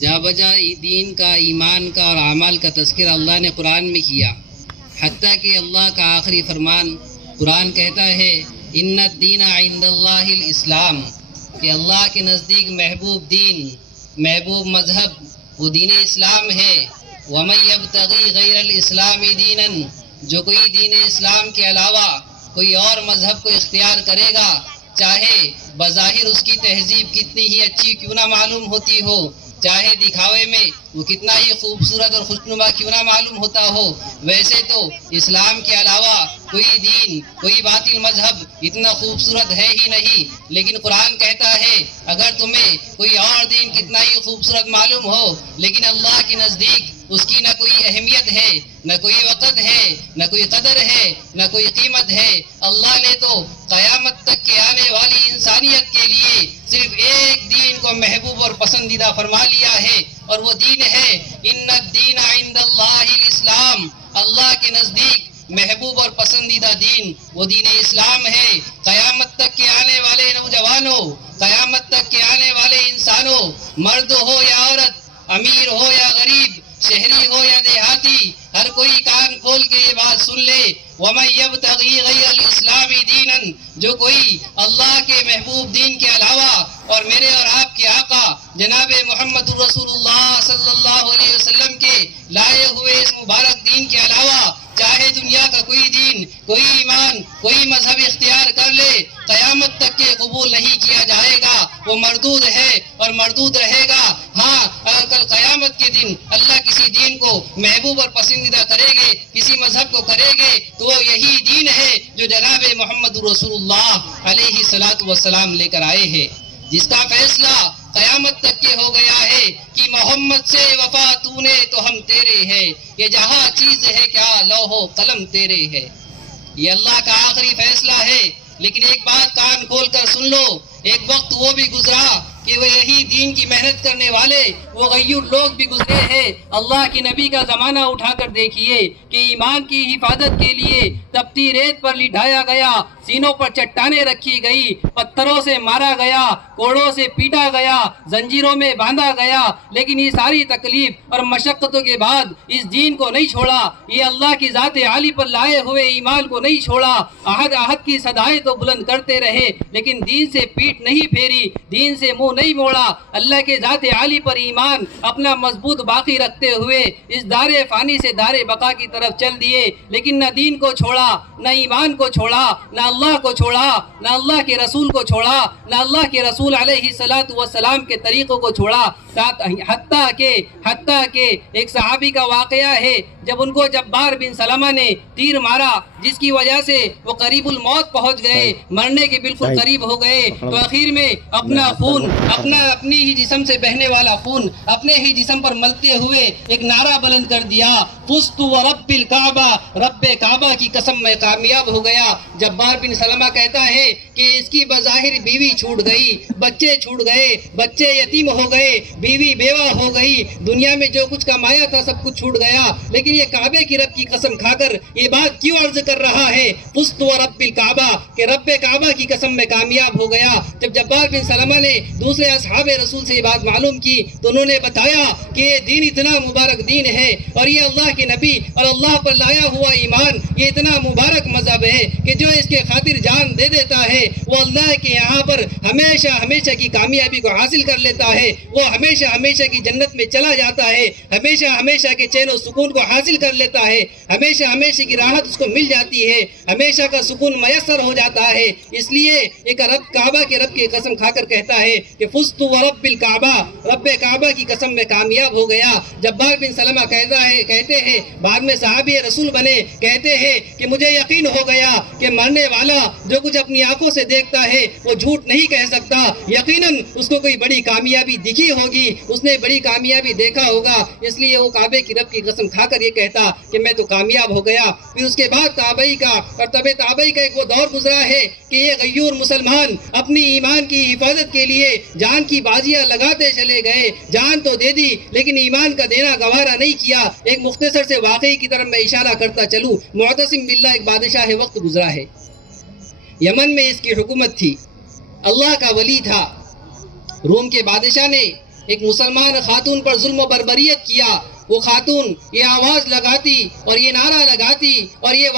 جا بجا دین کا، ایمان کا اور اعمال کا تذکرہ اللہ نے قرآن میں کیا، حتیٰ کہ اللہ کا آخری فرمان قرآن کہتا ہے ان الدین عند اللہ الاسلام، کہ اللہ کے نزدیک محبوب دین، محبوب مذہب وہ دین اسلام ہے۔ وَمَن يَبْتَغِي غَيْرَ الْإِسْلَامِ دِينًا، جو کوئی دین اسلام کے علاوہ کوئی اور مذہب کو اختیار کرے گا، چاہے بظاہر اس کی تہذیب کتنی ہی اچھی کیوں نہ معلوم ہوتی ہو، چاہے دکھاوے میں وہ کتنا ہی خوبصورت اور خوشنما کیوں نہ معلوم ہوتا ہو، ویسے تو اسلام کے علاوہ کوئی دین، کوئی باطل مذہب اتنا خوبصورت ہے ہی نہیں۔ لیکن قرآن کہتا ہے اگر تمہیں کوئی اور دین کتنا ہی خوبصورت معلوم ہو، لیکن اللہ کے نزدیک اس کی نہ کوئی اہمیت ہے، نہ کوئی وقت ہے، نہ کوئی قدر ہے، نہ کوئی قیمت ہے، اللہ نے تو قیامت تک کے آنے والی انسانیت کے لیے صرف ایک دین کو محبوب اور پسندیدہ فرما لیا ہے، اور وہ دین ہے ان الدین عند اللہ الاسلام، اللہ کے نزدیک محبوب اور پسندیدہ دین وہ دین اسلام ہے۔ قیامت تک کے آنے والے نوجوانوں، قیامت تک کے آنے والے انسانوں، مرد ہو یا عورت، امیر ہو یا غریب، شہری ہو یا دیہاتی، ہر کوئی کان کھول کے یہ بات سن لے، وَمَن يَبْتَغِي غَيْرَ الْإِسْلَامِ دِينًا، جو کوئی اللہ کے محبوب دین کے علاوہ اور میرے اور آپ کے آقا جناب محمد الرسول اللہ صلی اللہ علیہ وسلم کے لائے ہوئے اس مبارک دین کے علاوہ چاہے دنیا کا کوئی دین، کوئی ایمان، کوئی مذہب اختیار کر لے، قیامت تک کے قبول نہیں کیا جائے گا، وہ مردود ہے اور مردود رہے گا۔ ہاں، اگر کل قیامت کے دن اللہ کسی دین کو محبوب اور پسندیدہ کرے گے، کسی مذہب کو کرے گے، تو وہ یہی دین ہے جو جناب محمد رسول اللہ علیہ السلام لے کر آئے ہیں، جس کا فیصلہ قیامت تک کے ہو گیا ہے کہ محمد سے وفا تو نے تو ہم تیرے ہیں، یہ جہاں چیز ہے کیا لوح و قلم تیرے ہے۔ یہ اللہ کا آخری فیصلہ ہے، لیکن ایک بات کان کھول کر سن لو، ایک وقت وہ بھی گزرا کہ وہ یہی دین کی محنت کرنے والے وہ غیور لوگ بھی گزرے ہیں۔ اللہ کے نبی کا زمانہ اٹھا کر دیکھیے کہ ایمان کی حفاظت کے لیے تپتی ریت پر لٹھایا گیا، سینوں پر چٹانیں رکھی گئی، پتھروں سے مارا گیا، کوڑوں سے پیٹا گیا، زنجیروں میں باندھا گیا، لیکن یہ ساری تکلیف اور مشقتوں کے بعد اس دین کو نہیں چھوڑا، یہ اللہ کی ذات عالی پر لائے ہوئے ایمان کو نہیں چھوڑا۔ عہد کی صدائیں تو بلند کرتے رہے، لیکن دین سے پیٹ نہیں پھیری، دین سے منہ نہیں موڑا، اللہ کے ذات عالی پر ایمان اپنا مضبوط باقی رکھتے ہوئے اس دار فانی سے دار بقا کی طرف چل دیے، لیکن نہ دین کو چھوڑا، نہ ایمان کو چھوڑا، نہ اللہ کو چھوڑا، نہ اللہ کے رسول کو چھوڑا، نہ اللہ کے رسول علیہ السلام کے طریقوں کو چھوڑا، حتیٰ کہ ایک صحابی کا واقعہ ہے جب ان کو جبار بن سلمہ نے تیر مارا، جس کی وجہ سے وہ قریب الموت پہنچ گئے، مرنے کے بالکل قریب ہو گئے، تو آخر میں اپنا خون، اپنی ہی جسم سے بہنے والا خون اپنے ہی جسم پر ملتے ہوئے ایک نعرہ بلند کر دیا، فزت ورب الکعبہ، رب کعبہ کی قسم میں کامیاب ہو گیا۔ جبار بن سلمہ کہتا ہے کہ اس کی بظاہر بیوی چھوٹ گئی، بچے چھوٹ گئے، بچے یتیم ہو گئے، بیوی بیوہ ہو گئی، دنیا میں جو کچھ کمایا تھا سب کچھ چھوٹ گیا، لیکن یہ کعبے کی رب کی قسم کھا کر یہ بات کیوں عرض کر رہا ہے فزت ورب الکعبہ، کہ رب کعبہ کی قسم میں کامیاب ہو گیا۔ جب جبار بن سلمہ نے دوسرے اصحاب رسول سے یہ بات معلوم کی تو انہوں نے بتایا کہ یہ دین اتنا مبارک دین ہے، اور یہ اللہ کے نبی اور اللہ پر لایا ہوا ایمان یہ اتنا مبارک مذہب ہے کہ جو اس کے خاطر جان دے دیتا ہے وہ اللہ کے یہاں پر ہمیشہ ہمیشہ کی کامیابی کو حاصل کر لیتا ہے، وہ ہمیشہ ہمیشہ کی جنت میں چلا جاتا ہے، ہمیشہ ہمیشہ کے چین و سکون کو حاصل کر لیتا ہے، ہمیشہ ہمیشہ کی راحت اس کو مل جاتی ہے، ہمیشہ کا سکون میسر ہو جاتا ہے۔ اس لیے ایک رب کعبہ کے رب کی قسم کھا کر کہتا ہے کہ فزت ورب الکعبہ، رب کعبہ کی قسم میں کامیاب ہو گیا۔ جبار بن سلمہ کہتے ہیں بعد میں صحابی رسول بنے، کہتے ہیں کہ مجھے یقین ہو گیا کہ مرنے والا جو کچھ اپنی آنکھوں سے دیکھتا ہے وہ جھوٹ نہیں کہہ سکتا، یقیناً اس کو کوئی بڑی کامیابی دکھی ہوگی، اس نے بڑی کامیابی دیکھا ہوگا، اس لیے وہ کعبے کی رب کی قسم کھا کر یہ کہتا کہ میں تو کامیاب ہو گیا۔ پھر اس کے بعد تابعی کا اور طب تابعی کا ایک وہ دور گزرا ہے کہ یہ غیور مسلمان اپنی ایمان کی حفاظت کے لیے جان کی بازیاں لگاتے چلے گئے، جان تو دے دی لیکن ایمان کا دینا گوارا نہیں کیا۔ ایک مختصر سے واقعی کی طرف میں اشارہ کرتا چلوں، معتصم باللہ ایک بادشاہ وقت گزرا ہے، یمن میں اس کی حکومت تھی، اللہ کا ولی تھا۔ روم کے بادشاہ نے ایک مسلمان خاتون پر ظلم و بربریت کیا، وہ خاتون یہ آواز لگاتی اور یہ نعرہ لگاتی اور یہ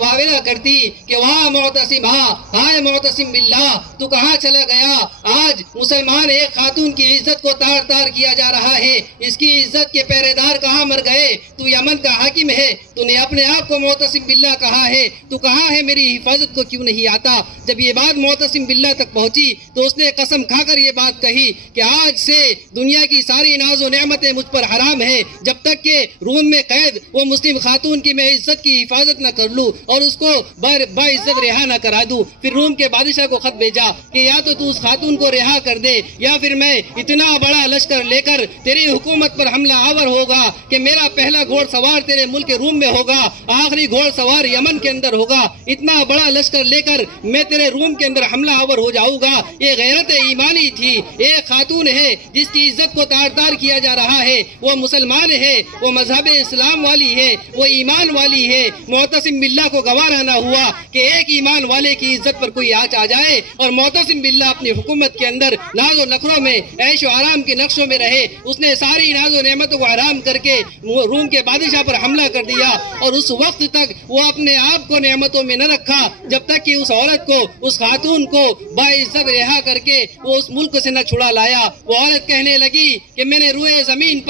واویلا کرتی کہ واہ معتصم، ہائے معتصم باللہ، تو کہاں چلا گیا؟ آج مسلمان ایک خاتون کی عزت کو تار تار کیا جا رہا ہے، اس کی عزت کے پہرے دار کہاں مر گئے؟ تو یمن کا حاکم ہے، تو نے اپنے آپ کو معتصم باللہ کہا ہے، تو کہاں ہے میری حفاظت کو کیوں نہیں آتا؟ جب یہ بات معتصم باللہ تک پہنچی تو اس نے قسم کھا کر یہ بات کہی کہ آج سے دنیا کی ساری ناز و نعمتیں مجھ پر حرام ہے، جب تک کہ روم میں قید وہ مسلم خاتون کی میں عزت کی حفاظت نہ کر لوں اور اس کو باعزت رہا نہ کرا دوں۔ پھر روم کے بادشاہ کو خط بھیجا کہ یا تو اس خاتون کو رہا کر دے یا پھر میں اتنا بڑا لشکر لے کر تیری حکومت پر حملہ آور ہوگا کہ میرا پہلا گھوڑ سوار تیرے ملک روم میں ہوگا، آخری گھوڑ سوار یمن کے اندر ہوگا، اتنا بڑا لشکر لے کر میں تیرے روم کے اندر حملہ آور ہو جاؤں گا۔ یہ غیرت ایمانی تھی، ایک خاتون ہے جس کی عزت کو تار تار کیا جا رہا ہے، وہ مسلمان ہے، وہ مذہب اسلام والی ہے، وہ ایمان والی ہے۔ معتصم باللہ کو گوارا نہ ہوا کہ ایک ایمان والے کی عزت پر کوئی آنچ آ جائے اور معتصم باللہ اپنی حکومت کے اندر ناز و نخروں میں عیش و آرام کے نقشوں میں رہے۔ اس نے ساری ناز و نعمتوں کو حرام کر کے روم کے بادشاہ پر حملہ کر دیا اور اس وقت تک وہ اپنے آپ کو نعمتوں میں نہ رکھا جب تک کہ اس عورت کو، اس خاتون کو باعزت رہا کر کے وہ اس ملک سے نہ چھڑا لایا۔ وہ عورت کہنے لگی کہ میں نے روئے زمین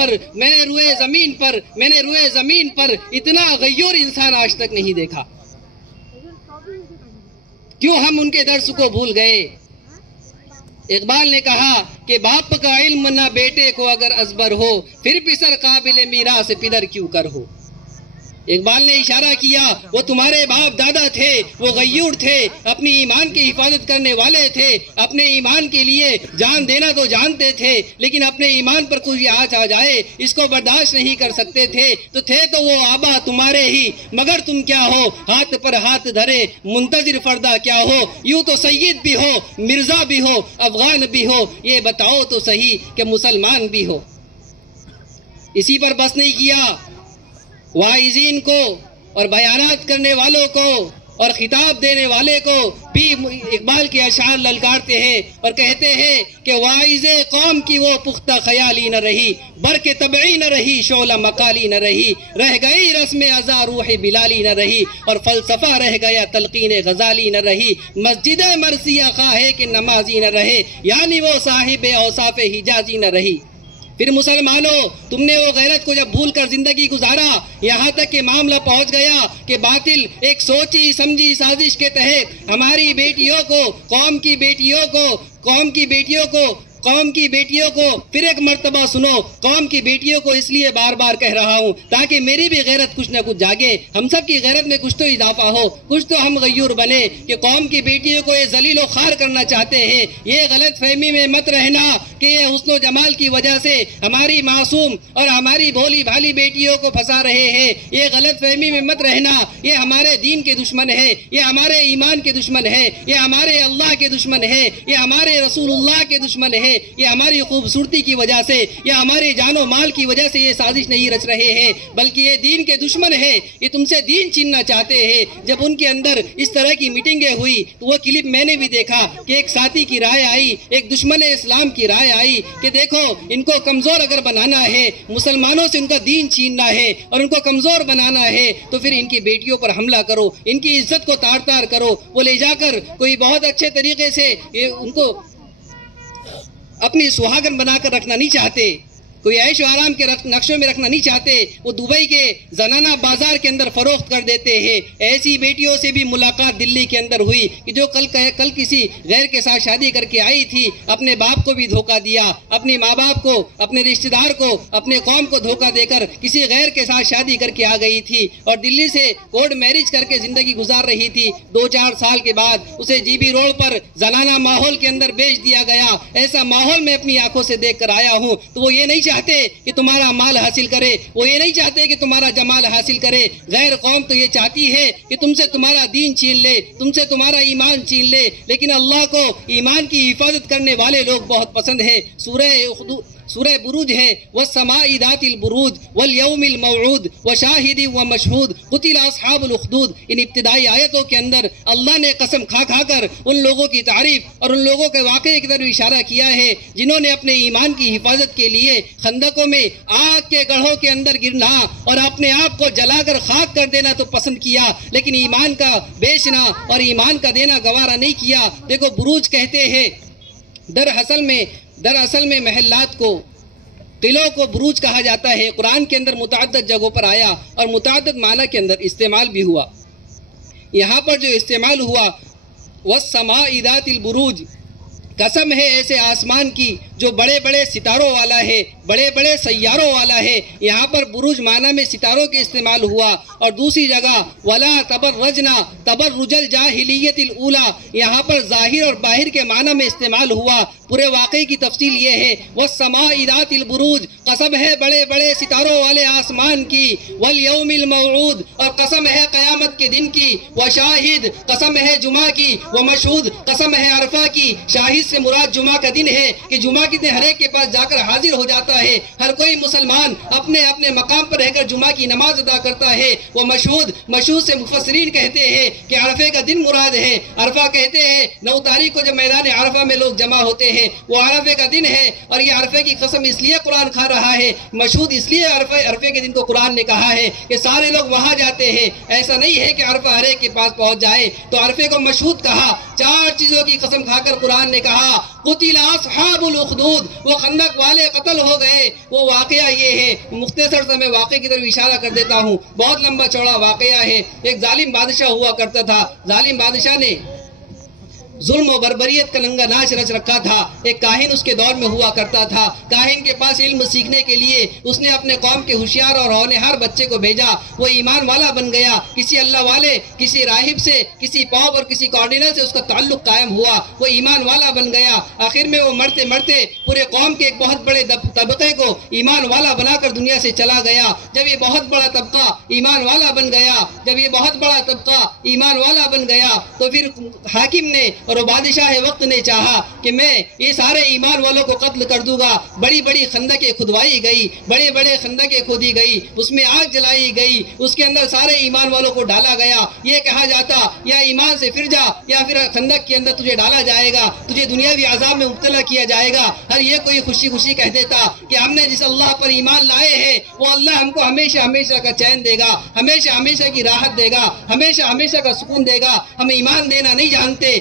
پر اتنا غیور انسان آج تک نہیں دیکھا۔ کیوں ہم ان کے درس کو بھول گئے؟ اقبال نے کہا کہ باپ کا علم نہ بیٹے کو اگر ازبر ہو، پھر پسر قابل میراث پدر کیوں کر ہو۔ اقبال نے اشارہ کیا وہ تمہارے باپ دادا تھے، وہ غیور تھے، اپنی ایمان کی حفاظت کرنے والے تھے، اپنے ایمان کے لیے جان دینا تو جانتے تھے، لیکن اپنے ایمان پر کوئی آنچ آ جائے اس کو برداشت نہیں کر سکتے تھے۔ تو تھے تو وہ آبا تمہارے ہی، مگر تم کیا ہو؟ ہاتھ پر ہاتھ دھرے منتظر فردا کیا ہو؟ یوں تو سید بھی ہو، مرزا بھی ہو، افغان بھی ہو، یہ بتاؤ تو صحیح کہ مسلمان بھی ہو۔ اسی پر بس نہیں کیا، واعظین کو اور بیانات کرنے والوں کو اور خطاب دینے والے کو بھی اقبال کے اشعار للکارتے ہیں اور کہتے ہیں کہ واعظ قوم کی وہ پختہ خیالی نہ رہی، برق طبعی نہ رہی، شعلہ مقالی نہ رہی، رہ گئی رسم ازا روح بلالی نہ رہی، اور فلسفہ رہ گیا تلقین غزالی نہ رہی، مسجد مرثیہ خواہ ہے کہ نمازی نہ رہے، یعنی وہ صاحب اوصاف حجازی نہ رہی۔ پھر مسلمانوں، تم نے وہ غیرت کو جب بھول کر زندگی گزارا، یہاں تک کہ معاملہ پہنچ گیا کہ باطل ایک سوچی سمجھی سازش کے تحت ہماری بیٹیوں کو، قوم کی بیٹیوں کو پھر ایک مرتبہ سنو، قوم کی بیٹیوں کو اس لیے بار بار کہہ رہا ہوں تاکہ میری بھی غیرت کچھ نہ کچھ جاگے، ہم سب کی غیرت میں کچھ تو اضافہ ہو، کچھ تو ہم غیور بنے کہ قوم کی بیٹیوں کو یہ ذلیل و خوار کرنا چاہتے ہیں۔ یہ غلط فہمی میں مت رہنا کہ یہ حسن و جمال کی وجہ سے ہماری معصوم اور ہماری بھولی بھالی بیٹیوں کو پھنسا رہے ہیں، یہ غلط فہمی میں مت رہنا، یہ ہمارے دین کے دشمن ہے، یہ ہمارے ایمان کے دشمن ہے، یہ ہمارے اللہ کے دشمن ہے، یہ ہمارے رسول اللہ کے دشمن ہے، یہ ہماری خوبصورتی کی وجہ سے یا ہماری جان و مال کی وجہ سے یہ سازش نہیں رچ رہے ہیں، بلکہ یہ دین کے دشمن ہے، یہ تم سے دین چھیننا چاہتے ہیں۔ جب ان کے اندر اس طرح کی میٹنگیں ہوئی تو وہ کلپ میں نے بھی دیکھا کہ ایک ساتھی کی رائے آئی، ایک دشمن اسلام کی رائے آئی کہ دیکھو ان کو کمزور اگر بنانا ہے، مسلمانوں سے ان کا دین چھیننا ہے اور ان کو کمزور بنانا ہے تو پھر ان کی بیٹیوں پر حملہ کرو، ان کی عزت کو تار تار کرو۔ وہ لے جا کر کوئی بہت اچھے طریقے سے ان کو اپنی سہاگن بنا کر رکھنا نہیں چاہتے، کوئی عیش و آرام کے نقشوں میں رکھنا نہیں چاہتے، وہ دبئی کے زنانہ بازار کے اندر فروخت کر دیتے ہیں۔ ایسی بیٹیوں سے بھی ملاقات دلی کے اندر ہوئی کہ جو کل کسی غیر کے ساتھ شادی کر کے آئی تھی، اپنے باپ کو بھی دھوکہ دیا، اپنے ماں باپ کو، اپنے رشتہ دار کو، اپنے قوم کو دھوکہ دے کر کسی غیر کے ساتھ شادی کر کے آ گئی تھی اور دلی سے کورٹ میرج کر کے زندگی گزار رہی تھی۔ 2-4 سال کے بعد اسے جی بی روڈ پر زنانہ ماحول کے اندر بیچ دیا گیا۔ ایسا ماحول میں اپنی آنکھوں سے دیکھ کر آیا ہوں۔ تو وہ یہ نہیں چاہتے کہ تمہارا مال حاصل کرے، وہ یہ نہیں چاہتے کہ تمہارا جمال حاصل کرے۔ غیر قوم تو یہ چاہتی ہے کہ تم سے تمہارا دین چھین لے، تم سے تمہارا ایمان چھین لے، لیکن اللہ کو ایمان کی حفاظت کرنے والے لوگ بہت پسند ہیں۔ سورہ بروج ہے، والسماء ذات البروج والیوم الموعود وشاہد ومشہود قتل اصحاب الاخدود. ان ابتدائی آیتوں کے اندر اللہ نے قسم کھا کھا کر ان لوگوں کی تعریف اور ان لوگوں کے واقعے کی طرف اشارہ کیا ہے جنہوں نے اپنے ایمان کی حفاظت کے لیے خندقوں میں آگ کے گڑھوں کے اندر گرنا اور اپنے آپ کو جلا کر خاک کر دینا تو پسند کیا، لیکن ایمان کا بیچنا اور ایمان کا دینا گوارا نہیں کیا. دیکھو بروج کہتے ہیں، دراصل میں محلات کو، قلعوں کو بروج کہا جاتا ہے. قرآن کے اندر متعدد جگہوں پر آیا اور متعدد معنی کے اندر استعمال بھی ہوا. یہاں پر جو استعمال ہوا والسماء ذات البروج، قسم ہے ایسے آسمان کی جو بڑے بڑے ستاروں والا ہے، بڑے بڑے سیاروں والا ہے. یہاں پر بروج معنی میں ستاروں کے استعمال ہوا. اور دوسری جگہ ولا تبرجنا تبرج الجاہلیت الاولی، یہاں پر ظاہر اور باہر کے معنی میں استعمال ہوا. پورے واقعے کی تفصیل یہ ہے والسماء ذات البروج، قسم ہے بڑے بڑے ستاروں والے آسمان کی، والیوم الموعود، اور قسم ہے قیامت کے دن کی، وشاہد، قسم ہے جمعہ کی، ومشہود، قسم ہے عرفہ کی. شاہد سے مراد جمعہ کا دن ہے کہ جمعہ کے دن ہر ایک کے پاس جا کر حاضر ہو جاتا ہے. ہر کوئی مسلمان اپنے اپنے مقام پر رہ کر جمعہ کی نماز ادا کرتا ہے. وہ مشہود سے مفسرین کہتے ہیں کہ عرفے کا دن مراد ہے. عرفہ کہتے ہیں 9 تاریخ کو جب میدان عرفہ میں لوگ جمع ہوتے ہیں وہ عرفے کا دن ہے. اور یہ عرفے کی قسم اس لیے قرآن کھا رہا ہے، مشہود اس لیے عرفے کے دن کو قرآن نے کہا ہے کہ سارے لوگ وہاں جاتے ہیں. ایسا نہیں ہے کہ عرفہ ہر ایک کے پاس پہنچ جائے. تو عرفے کو مشہود کہا. 4 چیزوں کی قسم کھا کر قرآن نے کہا قتل اصحاب الاخدود، وہ خندق والے قتل ہو گئے. وہ واقعہ یہ ہے، مختصر سے میں واقعے کی طرف اشارہ کر دیتا ہوں. بہت لمبا چوڑا واقعہ ہے. ایک ظالم بادشاہ ہوا کرتا تھا. ظالم بادشاہ نے ظلم و بربریت کا ننگا ناچ رچ رکھا تھا. ایک کاہن اس کے دور میں ہوا کرتا تھا. کاہن کے پاس علم سیکھنے کے لیے اس نے اپنے قوم کے ہوشیار اور ہونہار بچے کو بھیجا. وہ ایمان والا بن گیا. کسی اللہ والے، کسی راہب سے، کسی پاپ اور کسی کارڈینل سے اس کا تعلق قائم ہوا. وہ ایمان والا بن گیا. آخر میں وہ مرتے مرتے پورے قوم کے ایک بہت بڑے طبقے کو ایمان والا بنا کر دنیا سے چلا گیا. جب یہ بہت بڑا طبقہ ایمان والا بن گیا، تو پھر حاکم نے اور بادشاہ وقت نے چاہا کہ میں یہ سارے ایمان والوں کو قتل کر دوں گا. بڑی بڑی خندقیں کھدوائی گئی، بڑے بڑے خندقیں کھودی گئی، اس میں آگ جلائی گئی، اس کے اندر سارے ایمان والوں کو ڈالا گیا. یہ کہا جاتا یا ایمان سے پھر جا یا پھر خندق کے اندر تجھے ڈالا جائے گا، تجھے دنیاوی عذاب میں مبتلا کیا جائے گا. ہر یہ کوئی خوشی خوشی کہہ دیتا کہ ہم نے جس اللہ پر ایمان لائے ہیں وہ اللہ ہم کو ہمیشہ ہمیشہ کا چین دے گا، ہمیشہ ہمیشہ کی راحت دے گا، ہمیشہ ہمیشہ کا سکون دے گا. ہم ایمان دینا نہیں جانتے،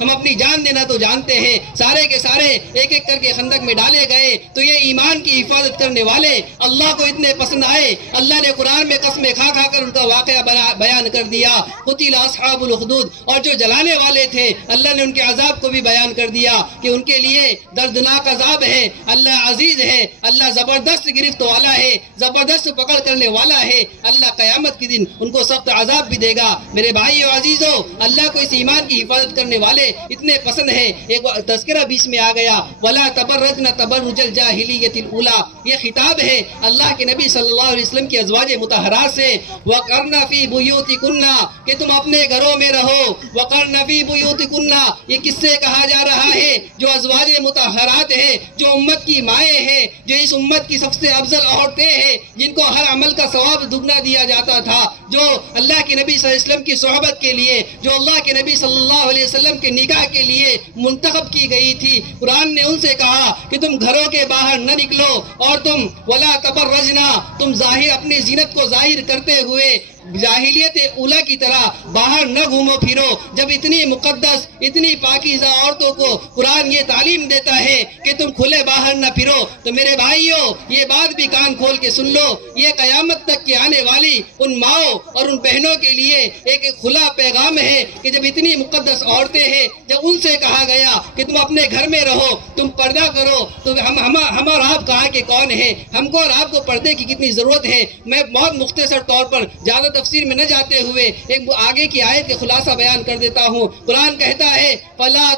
ہم اپنی جان دینا تو جانتے ہیں. سارے کے سارے ایک ایک کر کے خندق میں ڈالے گئے. تو یہ ایمان کی حفاظت کرنے والے اللہ کو اتنے پسند آئے، اللہ نے قرآن میں قسمیں کھا کھا کر ان کا واقعہ بیان کر دیا. قتل اصحاب الاخدود، اور جو جلانے والے تھے اللہ نے ان کے عذاب کو بھی بیان کر دیا کہ ان کے لیے دردناک عذاب ہے. اللہ عزیز ہے، اللہ زبردست گرفت والا ہے، زبردست پکڑ کرنے والا ہے. اللہ قیامت کے دن ان کو سخت عذاب بھی دے گا. میرے بھائیو عزیزو، اللہ کو اس ایمان کی حفاظت کرنے والے اتنے پسند ہیں. ایک تذکرہ بیچ میں آ گیا، وَلَا تَبَرَّجْنَ تَبَرُّجَ الْجَاهِلِيَّةِ الْأُولَىٰ. یہ خطاب ہے اللہ کے نبی صلی اللہ علیہ وسلم کی ازواج مطہرات سے. وَقَرْنَ فِي بُيُوتِكُنَّ، کہ تم اپنے گھروں میں رہو. وَقَرْنَ فِي بُيُوتِكُنَّ، یہ کس سے کہا جا رہا ہے؟ جو ازواج مطہرات ہیں، جو امت کی مائیں ہیں، جو اس امت کی سب سے افضل عورتیں ہیں، جن کو ہر عمل کا ثواب دگنا دیا جاتا تھا، جو اللہ کے نبی صلی اللہ علیہ وسلم کی صحبت کے لیے، جو اللہ کے نبی صلی اللہ علیہ وسلم کے نکاح کے لیے منتخب کی گئی تھی. قرآن نے ان سے کہا کہ تم گھروں کے باہر نہ نکلو اور تم ولا تبرجنا، تم ظاہر اپنی زینت کو ظاہر کرتے ہوئے جاہلیت اولا کی طرح باہر نہ گھومو پھرو. جب اتنی مقدس، اتنی پاکیزہ عورتوں کو قرآن یہ تعلیم دیتا ہے کہ تم کھلے باہر نہ پھرو، تو میرے بھائیوں یہ بات بھی کان کھول کے سن لو. یہ قیامت تک کی آنے والی ان ماؤں اور ان بہنوں کے لیے ایک کھلا پیغام ہے کہ جب اتنی مقدس عورتیں ہیں، جب ان سے کہا گیا کہ تم اپنے گھر میں رہو، تم پردہ کرو، تو ہم اور آپ کہا کہ کون ہے؟ ہم کو اور آپ کو پردے کی کتنی ضرورت ہے. میں بہت مختصر طور پر زیادہ تفسیر میں نہ جاتے ہوئے ایک آگے کی آیت کے خلاصہ بیان کر دیتا ہوں. قرآن کہتا ہے فَلَا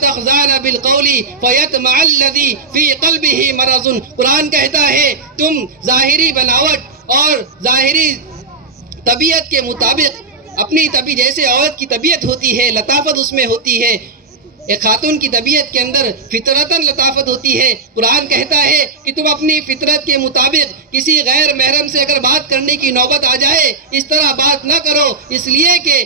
تَخْزَانَ بِالْقَوْلِ فَيَطْمَعَ الَّذِي فِي قَلْبِهِ مَرَضٌ. قرآن کہتا ہے تم ظاہری بناوٹ اور ظاہری طبیعت کے مطابق اپنی طبیعت، جیسے عورت کی طبیعت ہوتی ہے، لطافت اس میں ہوتی ہے، ایک خاتون کی طبیعت کے اندر فطرتاً لطافت ہوتی ہے. قرآن کہتا ہے کہ تم اپنی فطرت کے مطابق کسی غیر محرم سے اگر بات کرنے کی نوبت آ جائے اس طرح بات نہ کرو، اس لیے کہ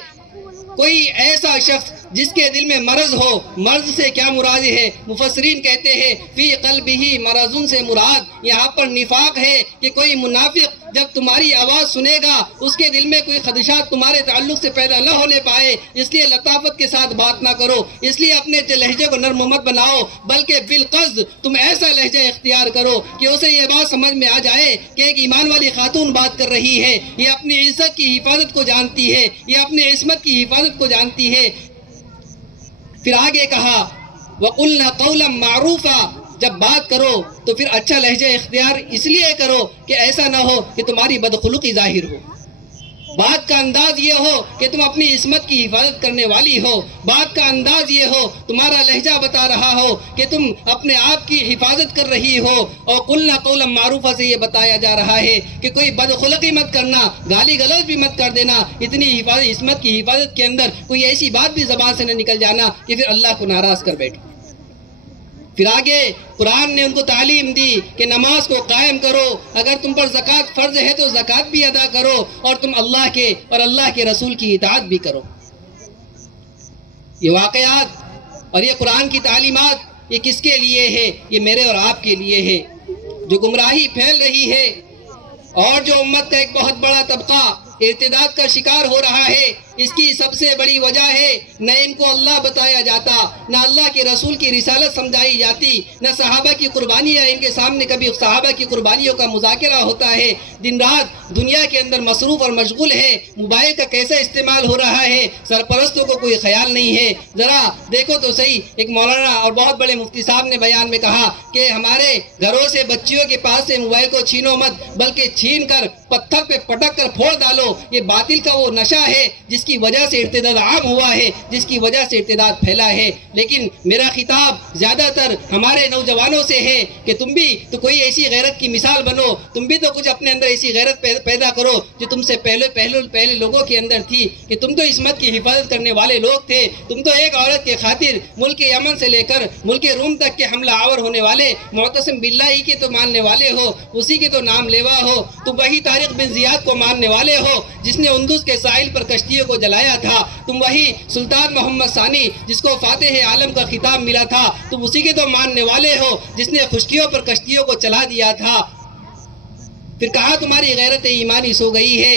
کوئی ایسا شخص جس کے دل میں مرض ہو. مرض سے کیا مراد ہے؟ مفسرین کہتے ہیں فی قلبہ مرض سے مراد یہاں پر نفاق ہے کہ کوئی منافق جب تمہاری آواز سنے گا اس کے دل میں کوئی خدشات تمہارے تعلق سے پیدا نہ ہونے پائے، اس لیے لطافت کے ساتھ بات نہ کرو. اس لیے اپنے لہجے کو نرم مت بناؤ، بلکہ بالقصد تم ایسا لہجہ اختیار کرو کہ اسے یہ بات سمجھ میں آ جائے کہ ایک ایمان والی خاتون بات کر رہی ہے، یہ اپنی عزت کی حفاظت کو جانتی ہے، یہ اپنی عصمت کی حفاظت کو جانتی ہے. پھر آگے کہا وَقُلْنَا قَوْلًا مَعْرُوفًا، جب بات کرو تو پھر اچھا لہجہ اختیار اس لیے کرو کہ ایسا نہ ہو کہ تمہاری بدخلقی ظاہر ہو. بات کا انداز یہ ہو کہ تم اپنی عصمت کی حفاظت کرنے والی ہو. بات کا انداز یہ ہو، تمہارا لہجہ بتا رہا ہو کہ تم اپنے آپ کی حفاظت کر رہی ہو. اور قلنا قولا معروفہ سے یہ بتایا جا رہا ہے کہ کوئی بدخلقی مت کرنا، گالی گلوچ بھی مت کر دینا. اتنی حفاظت، عصمت کی حفاظت کے اندر کوئی ایسی بات بھی زبان سے نہ نکل جانا کہ پھر اللہ کو ناراض کر بیٹھو. پھر آگے قرآن نے ان کو تعلیم دی کہ نماز کو قائم کرو، اگر تم پر زکوٰۃ فرض ہے تو زکوٰۃ بھی ادا کرو، اور تم اللہ کے اور اللہ کے رسول کی اطاعت بھی کرو. یہ واقعات اور یہ قرآن کی تعلیمات یہ کس کے لیے ہے؟ یہ میرے اور آپ کے لیے ہے. جو گمراہی پھیل رہی ہے اور جو امت کا ایک بہت بڑا طبقہ ارتداد کا شکار ہو رہا ہے، اس کی سب سے بڑی وجہ ہے نہ ان کو اللہ بتایا جاتا، نہ اللہ کے رسول کی رسالت سمجھائی جاتی، نہ صحابہ کی قربانیاں ان کے سامنے کبھی صحابہ کی قربانیوں کا مذاکرہ ہوتا ہے. دن رات دنیا کے اندر مصروف اور مشغول ہے. موبائل کا کیسا استعمال ہو رہا ہے سرپرستوں کو کوئی خیال نہیں ہے. ذرا دیکھو تو صحیح، ایک مولانا اور بہت بڑے مفتی صاحب نے بیان میں کہا کہ ہمارے گھروں سے بچیوں کے پاس سے موبائل کو چھینو مت، بلکہ چھین کر پتھر پہ پٹک کر پھوڑ ڈالو. یہ باطل کا وہ نشہ ہے جس کی وجہ سے ارتداد عام ہوا ہے، جس کی وجہ سے ارتداد پھیلا ہے. لیکن میرا خطاب زیادہ تر ہمارے نوجوانوں سے ہے کہ تم بھی تو کوئی ایسی غیرت کی مثال بنو، تم بھی تو کچھ اپنے اندر ایسی غیرت پیدا کرو جو تم سے پہلے لوگوں کے اندر تھی، کہ تم تو عصمت کی حفاظت کرنے والے لوگ تھے. تم تو ایک عورت کے خاطر ملک یمن سے لے کر ملک روم تک کے حملہ آور ہونے والے معتصم باللہ ہی کے تو ماننے والے ہو، اسی کے تو نام لیوا ہو. تم وہی طارق بن زیاد کو ماننے والے ہو جس نے اندوز کے ساحل پر کشتیوں کو جلایا تھا. تم وہی سلطان محمد ثانی جس کو فاتح عالم کا خطاب ملا تھا، تم اسی کے تو ماننے والے ہو جس نے خشکیوں پر کشتیوں کو چلا دیا تھا. پھر کہا تمہاری غیرت ایمانی سو گئی ہے.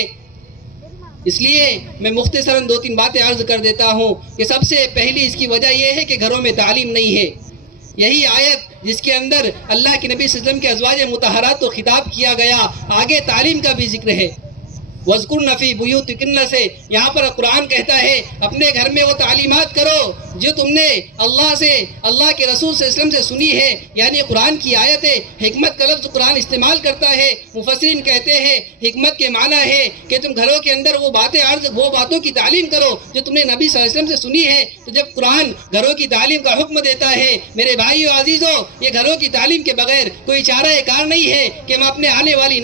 اس لیے میں مختصراً 2-3 باتیں عرض کر دیتا ہوں کہ سب سے پہلی اس کی وجہ یہ ہے کہ گھروں میں تعلیم نہیں ہے. یہی آیت جس کے اندر اللہ کے نبی صلی اللہ علیہ وسلم کے ازواج مطہرات کو خطاب کیا گیا، آگے تعلیم کا بھی ذکر ہے. وَاذْكُرْنَ فِي بُيُوتِكُنَّ سے یہاں پر قرآن کہتا ہے اپنے گھر میں وہ تعلیمات کرو جو تم نے اللہ سے، اللہ کے رسول صلی اللہ علیہ وسلم سے سنی ہے. یعنی قرآن کی آیت ہے. حکمت کا لفظ قرآن استعمال کرتا ہے. مفسرین کہتے ہیں حکمت کے معنی ہے کہ تم گھروں کے اندر وہ باتوں کی تعلیم کرو جو تم نے نبی صلی اللہ علیہ وسلم سے سنی ہے. تو جب قرآن گھروں کی تعلیم کا حکم دیتا ہے میرے بھائیو عزیزو، یہ گھروں کی تعلیم کے بغیر کوئی چارہ کار نہیں ہے کہ ہم اپنے آنے والی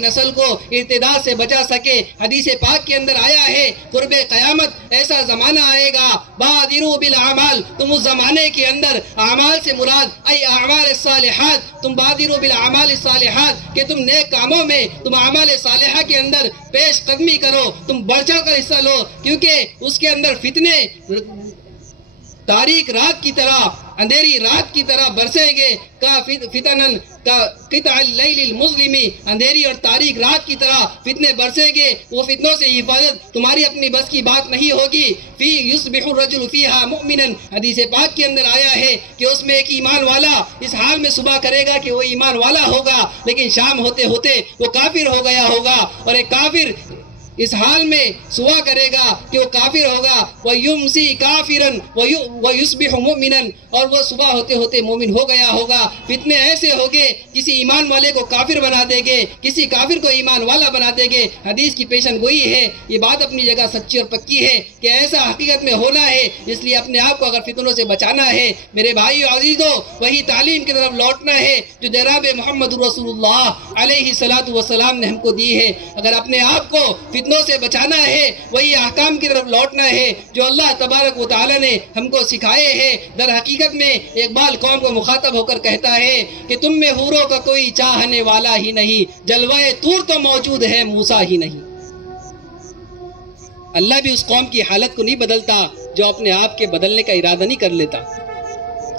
نسل کو ارتداد سے بچا سکے. حدیث پاک کے اندر آیا ہے قرب قیامت ایسا زمانہ آئے گا بادروا بالاعمال، تم اس زمانے کے اندر اعمال سے مراد ای اعمال الصالحات، تم بادروا بالاعمال الصالحات کہ تم نیک کاموں میں، تم اعمال صالحہ کے اندر پیش قدمی کرو، تم بڑھ چڑھ کر حصہ لو، کیونکہ اس کے اندر فتنے تاریک رات کی طرح، اندھیری رات کی طرح برسیں گے. فتنن کا قطع اللیل المظلم، اندھیری اور تاریک رات کی طرح فتنے برسیں گے. وہ فتنوں سے حفاظت تمہاری اپنی بس کی بات نہیں ہوگی. فی یصبح الرجل فیہا مؤمنا، حدیث پاک کے اندر آیا ہے کہ اس میں ایک ایمان والا اس حال میں صبح کرے گا کہ وہ ایمان والا ہوگا، لیکن شام ہوتے ہوتے وہ کافر ہو گیا ہوگا. اور ایک کافر اس حال میں صبح کرے گا کہ وہ کافر ہوگا. وَيُمْسِي كَافِرًا وَيُصْبِحُ مُؤْمِنًا، اور وہ صبح ہوتے ہوتے مومن ہو گیا ہوگا. فتنے ایسے ہوگے کسی ایمان والے کو کافر بنا دے گے، کسی کافر کو ایمان والا بنا دے گے. حدیث کی پیشن گوئی ہے. یہ بات اپنی جگہ سچی اور پکی ہے کہ ایسا حقیقت میں ہونا ہے. اس لیے اپنے آپ کو اگر فتنوں سے بچانا ہے میرے بھائیو عزیزو، وہی تعلیم کی طرف لوٹنا ہے جو جناب محمد رسول اللہ علیہ الصلوۃ والسلام نے ہم کو دی ہے. اگر اپنے آپ کو فتنوں فتنوں سے بچانا ہے، وہی احکام کی طرف لوٹنا ہے جو اللہ تبارک و تعالی نے ہم کو سکھائے ہیں۔ در حقیقت میں اقبال قوم کو مخاطب ہو کر کہتا ہے کہ تم میں حوروں کا کوئی چاہنے والا ہی نہیں، جلوہ طور تو موجود ہے موسیٰ ہی نہیں۔ اللہ بھی اس قوم کی حالت کو نہیں بدلتا جو اپنے آپ کے بدلنے کا ارادہ نہیں کر لیتا۔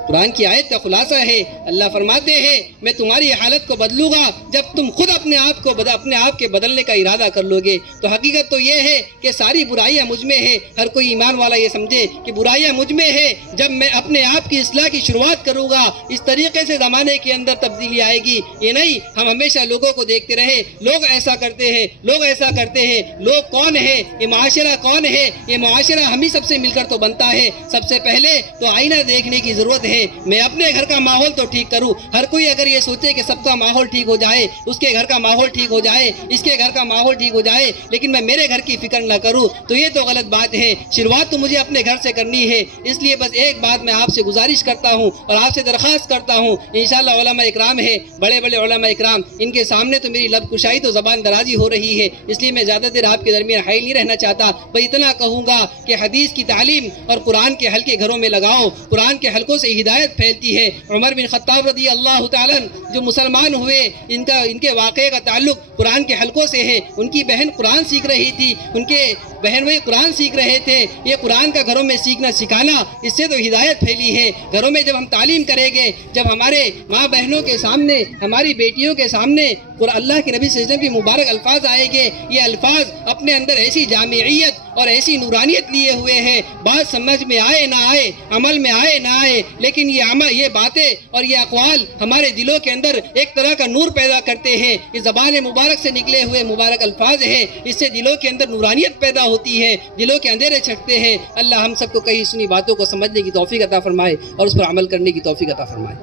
قرآن کی آیت کا خلاصہ ہے، اللہ فرماتے ہیں میں تمہاری حالت کو بدلوں گا جب تم خود اپنے آپ کے بدلنے کا ارادہ کر لو گے۔ تو حقیقت تو یہ ہے کہ ساری برائیاں مجھ میں ہیں۔ ہر کوئی ایمان والا یہ سمجھے کہ برائیاں مجھ میں ہیں۔ جب میں اپنے آپ کی اصلاح کی شروعات کروں گا، اس طریقے سے زمانے کے اندر تبدیلی آئے گی۔ یہ نہیں ہم ہمیشہ لوگوں کو دیکھتے رہے، لوگ ایسا کرتے ہیں، لوگ ایسا کرتے ہیں۔ لوگ کون ہے؟ یہ معاشرہ کون ہے؟ یہ معاشرہ ہم ہی سب سے مل کر تو بنتا ہے۔ سب سے پہلے تو آئینہ دیکھنے کی ضرورت ہے۔ میں اپنے گھر کا ماحول تو ٹھیک کروں۔ ہر کوئی اگر یہ سوچے کہ سب کا ماحول ٹھیک ہو جائے، اس کے گھر کا ماحول ٹھیک ہو جائے، اس کے گھر کا ماحول ٹھیک ہو جائے، لیکن میں میرے گھر کی فکر نہ کروں، تو یہ تو غلط بات ہے۔ شروعات تو مجھے اپنے گھر سے کرنی ہے۔ اس لیے بس ایک بات میں آپ سے گزارش کرتا ہوں اور آپ سے درخواست کرتا ہوں، انشاءاللہ علماء اکرام ہے، بڑے بڑے علماء اکرام، ان کے سامنے تو میری لب کشائی تو زبان درازی ہو رہی ہے، اس لیے میں زیادہ دیر آپ کے درمیان حائل نہیں رہنا چاہتا۔ بس اتنا کہوں گا کہ حدیث کی تعلیم اور قرآن کے حلقے گھروں میں لگاؤ۔ قرآن کے حلقوں سے ہدایت پھیلتی ہے۔ عمر بن خطاب رضی اللہ تعالیٰ جو مسلمان ہوئے، ان کے واقعے کا تعلق قرآن کے حلقوں سے ہے۔ ان کی بہن قرآن سیکھ رہی تھی، ان کے بہن وہ قرآن سیکھ رہے تھے۔ یہ قرآن کا گھروں میں سیکھنا سکھانا، اس سے تو ہدایت پھیلی ہے۔ گھروں میں جب ہم تعلیم کریں گے، جب ہمارے ماں بہنوں کے سامنے، ہماری بیٹیوں کے سامنے اللہ کے نبی صلی اللہ علیہ وسلم کی مبارک الفاظ آئے گے، یہ الفاظ اپنے اندر ایسی جامعیت اور ایسی نورانیت لیے ہوئے ہیں، بات سمجھ میں آئے نہ آئے، عمل میں آئے نہ آئے، لیکن یہ باتیں اور یہ اقوال ہمارے دلوں کے اندر ایک طرح کا نور پیدا کرتے ہیں۔ یہ زبان مبارک سے نکلے ہوئے مبارک الفاظ ہیں، اس سے دلوں کے اندر نورانیت پیدا ہوتی ہے، دلوں کے اندھیرے چھٹتے ہیں۔ اللہ ہم سب کو کہیں سنی باتوں کو سمجھنے کی توفیق عطا فرمائے اور اس پر عمل کرنے کی توفیق عطا فرمائے۔